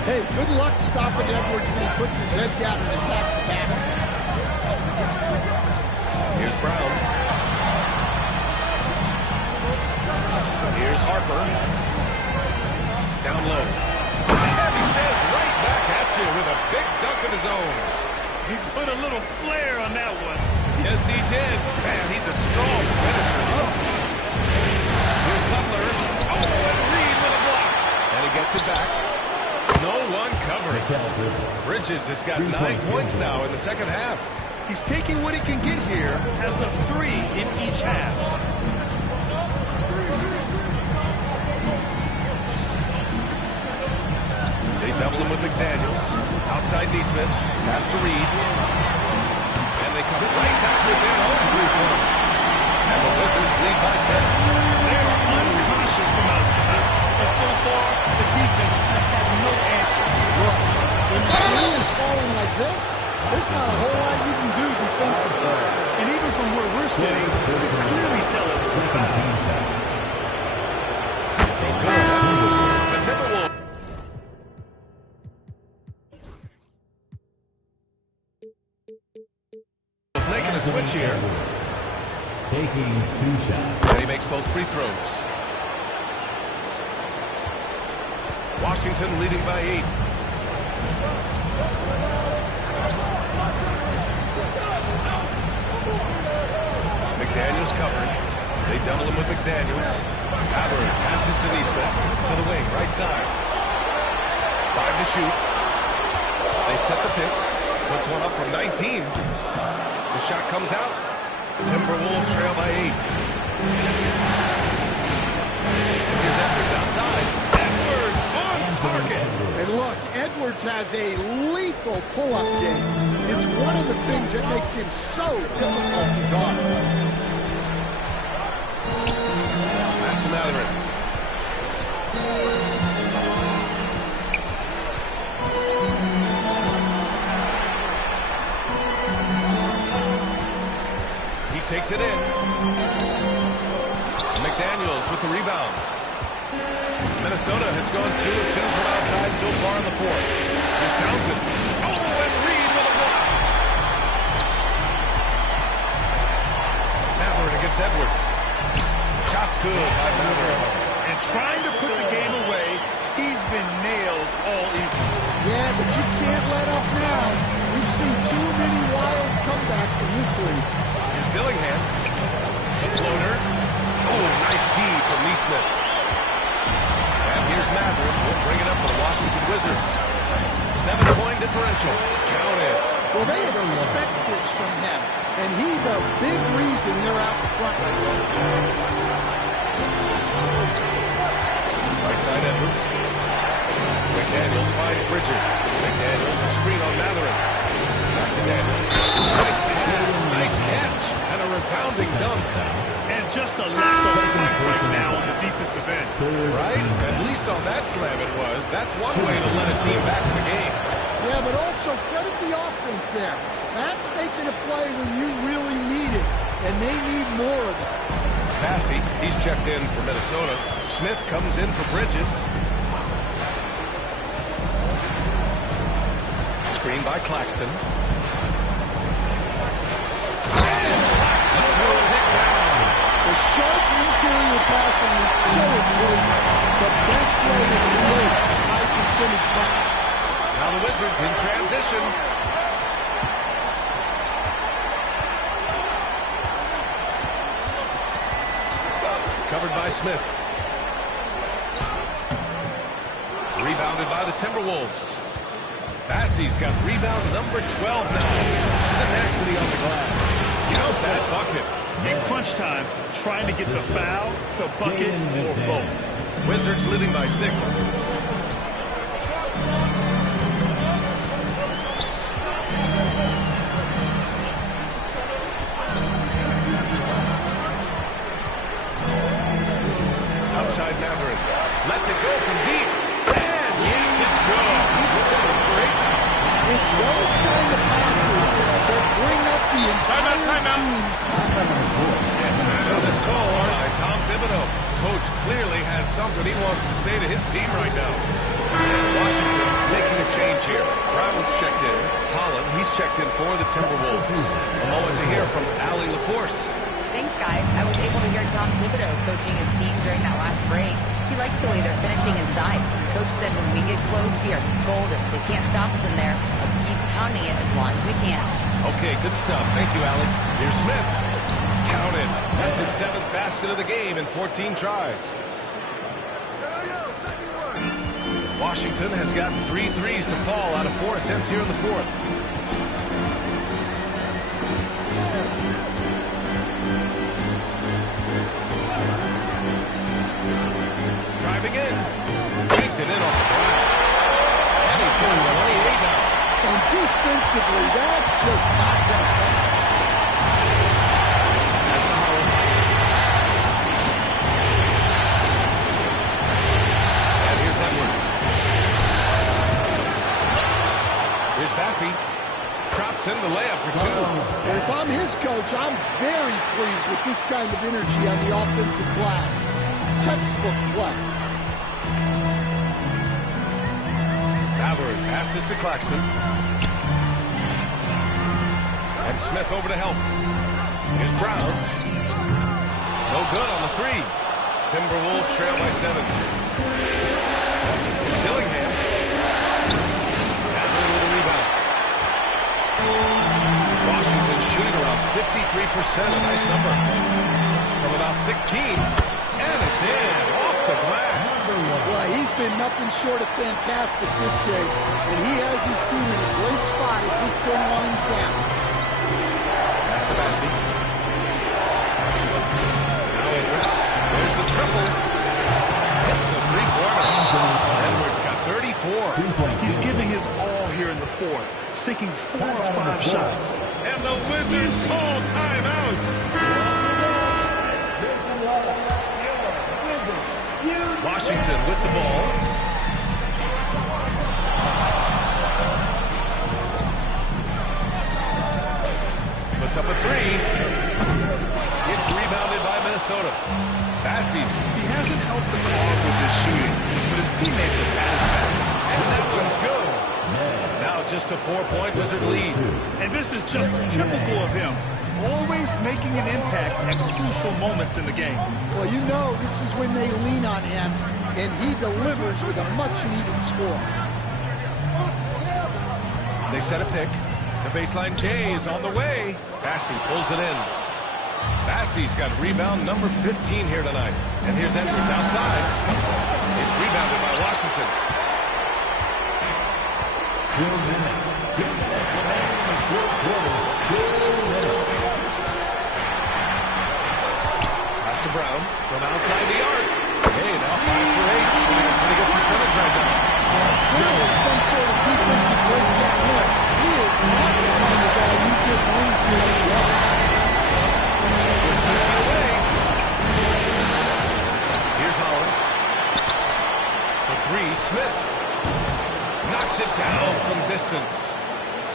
Hey, good luck stopping Edwards when he puts his head down and attacks the basket. Here's Brown. Here's Harper. Down low. And he says right back at you with a big dunk of his own. He put a little flair on that one. Yes, he did. Man, he's a strong finisher. Here's Butler. Oh, and Reed with a block. And he gets it back. No one covering. Bridges has got 9 points now in the second half. He's taking what he can get here as a 3 in each half. They double him with McDaniels. Outside Neesmith. Pass to Reed. And they come right back within all 3 points. And the Wizards lead by 10. They are uncautious from outside. But so far, the defense has had no answer. When the three is falling like this, there's not a whole lot you can do defensively. And even from where we're sitting, you can clearly tell it was a foul. The Timberwolves. Making a switch here. Taking 2 shots. And he makes both free throws. Washington leading by 8. McDaniels covered. They double him with McDaniels. Howard passes to Neesmith. To the wing, right side. 5 to shoot. They set the pick. Puts one up from 19. The shot comes out. Timberwolves trail by 8. Here's Edwards outside. Edwards on target. And look, Edwards has a lethal pull-up game. It's one of the things that makes him so difficult to guard. Pass to Mathurin. He takes it in. McDaniels with the rebound. Minnesota has gone 2 of 2 from outside so far in the fourth. Here's Townsend. Oh, and Reed with a block. Mathurin against Edwards. Shot's good by Mathurin. And trying to put the game away, he's been nails all evening. Yeah, but you can't let up now. We've seen too many wild comebacks in this league. Here's Dillingham. The floater. Oh, nice D from Neesmith. And here's Mathurin. Will bring it up for the Washington Wizards. 7-point differential. Count it. Well, they expect this from him, and he's a big reason they're out in front. Right side Edwards. McDaniels finds Bridges. McDaniels a screen on Mathurin. Back to Daniels. Nice pass. Nice catch. And a resounding dunk. And just a lack of fight right now on the defensive end. Right? At least on that slam it was. That's one way to let a team back in the game. Yeah, but also credit the offense there. That's making a play when you really need it, and they need more of it. Massey, he's checked in for Minnesota. Smith comes in for Bridges. Screen by Claxton. And Claxton throws it down. The sharp interior passing is so important. The best way to create high percentage buckets. Now the Wizards in transition. Covered by Smith. Rebounded by the Timberwolves. Bassey's got rebound number 12 now. Tenacity on the glass. Count that bucket. In crunch time, trying to get the foul, the bucket, or both. Wizards leading by 6. Outside Matherin. Lets it go from deep. And yes, it's good. He's 7 for 8. It's those kind of passes that bring up the entire team's And timeout is called by Tom Thibodeau. Coach clearly has something he wants to say to his team right now. And Washington making a change here. Brown's checked in. Holland, he's checked in for the Timberwolves. A moment to hear from Allie LaForce. Thanks, guys. I was able to hear Tom Thibodeau coaching his team during that last break. He likes the way they're finishing inside. Coach said when we get close, we are golden. They can't stop us in there. Let's keep pounding it as long as we can. Okay, good stuff. Thank you, Allie. Here's Smith. Counted. That's his 7th basket of the game in 14 tries. Washington has gotten 3 threes to fall out of 4 attempts here in the 4th. Driving in. Kicked it in off the glass. And he's got 28 now. And defensively, that's just not going to come. That's the Holland. And here's Edwards. Here's Bassey. Drops in the layup for 2. And if I'm his coach, I'm very pleased with this kind of energy on the offensive glass. Textbook play. Matherin passes to Claxton. And Smith over to help. Here's Brown. No good on the 3. Timberwolves trail by 7. Dillingham. Matherin with a rebound. Washington shooting around 53%, a nice number. From about 16. And it's in, off the glass. Well, he's been nothing short of fantastic this game, and he has his team in a great spot as this thing winds down. Pass to Bassey. Now Edwards. There's the triple. Hits the three-pointer. Edwards got 34. He's giving his all here in the 4th, sinking 4 or 5 shots. And the Wizards call timeout. Washington with the ball. Puts up a 3. It's rebounded by Minnesota. Bassey's. He hasn't helped the cause with his shooting, but his teammates have had his back. And that one's good. Now just a 4-point Wizard lead. And this is just typical of him. Always making an impact at crucial moments in the game. Well, you know this is when they lean on him, and he delivers with a much-needed score. They set a pick. The baseline J is on the way. Bassey pulls it in. Bassey's got rebound number 15 here tonight. And here's Edwards outside. It's rebounded by Washington. Pass to Brown from outside the arc. Hey, now 5 for 8. Shooting a pretty good percentage right now. Clearly some sort of defensive breakdown here. He is not the kind of guy you give room to well. Puts it away. Here's Holland. The 3, Smith. Knocks it down from distance.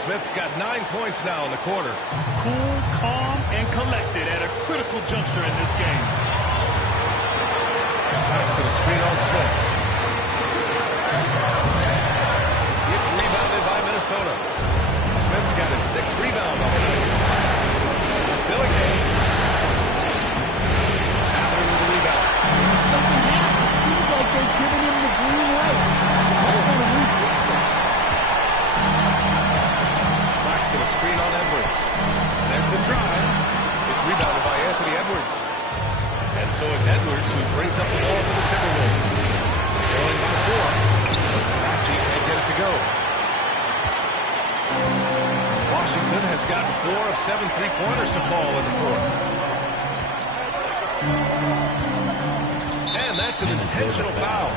Smith's got 9 points now in the quarter. Cool, calm, and collected at a critical juncture in this game. Pass to the screen on Smith. It's rebounded by Minnesota. Smith's got his 6th rebound on the night. Dillingham. Matherin with the rebound. Something happened. Seems like they've given him the green light. Might want to move it. a drive. It's rebounded by Anthony Edwards. And so it's Edwards who brings up the ball for the Timberwolves. Trailing by 4. Massey can't get it to go. Washington has gotten 4 of 7 3-pointers to fall in the fourth. And that's an intentional foul.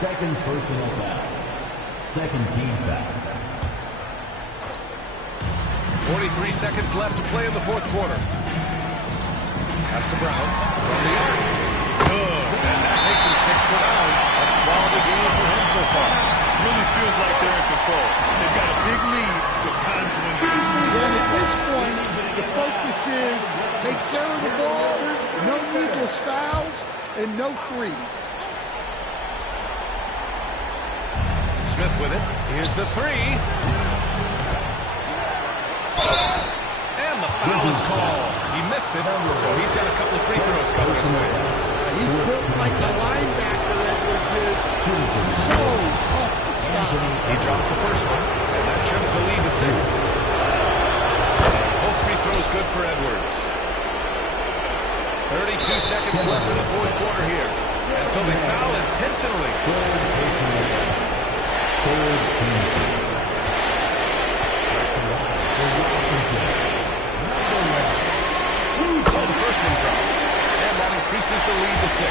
Second personal foul. Second team foul. 43 seconds left to play in the fourth quarter. Pass to Brown from the arc. Good. And that makes him 6 for 9. A quality game for him so far. Really feels like they're in control. They've got a big lead with time to win games. And at this point, the focus is take care of the ball, no needless fouls, and no threes. Smith with it. Here's the 3. And the foul is called. He missed it, so he's got a couple of free throws coming his way. He's built like a linebacker, Edwards is. So tough to stop. He drops the first one, and that trims the lead to 6. Both free throws good for Edwards. 32 seconds left in the fourth quarter here. And so they foul intentionally. So the first one drops, and that increases the lead to 6.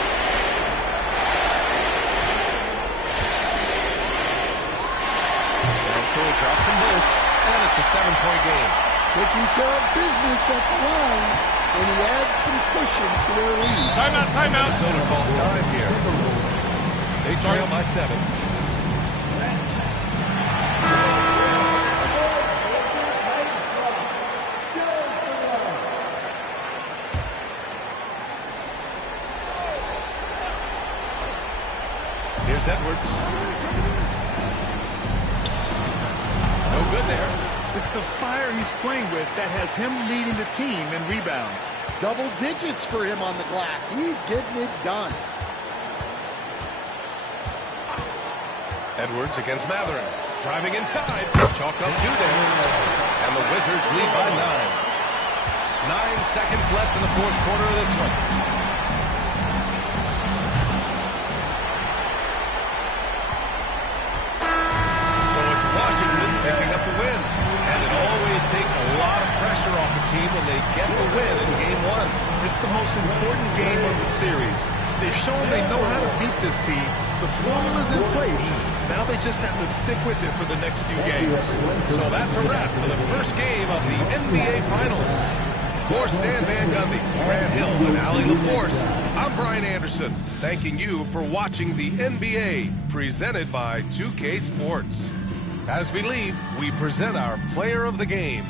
And so it drops them both, and it's a 7-point game. Taking care of business at the line, and he adds some cushion to their lead. Timeout, timeout. Minnesota calls time here. They trail by 7. Here's Edwards. No good there. It's the fire he's playing with that has him leading the team in rebounds. Double digits for him on the glass. He's getting it done. Edwards against Matherin. Driving inside. Chalk up 2 there. And the Wizards lead by 9. 9 seconds left in the fourth quarter of this one. So it's Washington picking up the win. And it always takes a lot of pressure off a team when they get the win in Game 1. It's the most important game of the series. They've shown they know how to beat this team. The formula's in place. Now they just have to stick with it for the next few games. So that's a wrap for the first game of the NBA Finals. For Stan Van Gundy, Grant Hill, and Allie LaForce, I'm Brian Anderson, thanking you for watching the NBA, presented by 2K Sports. As we leave, we present our player of the game.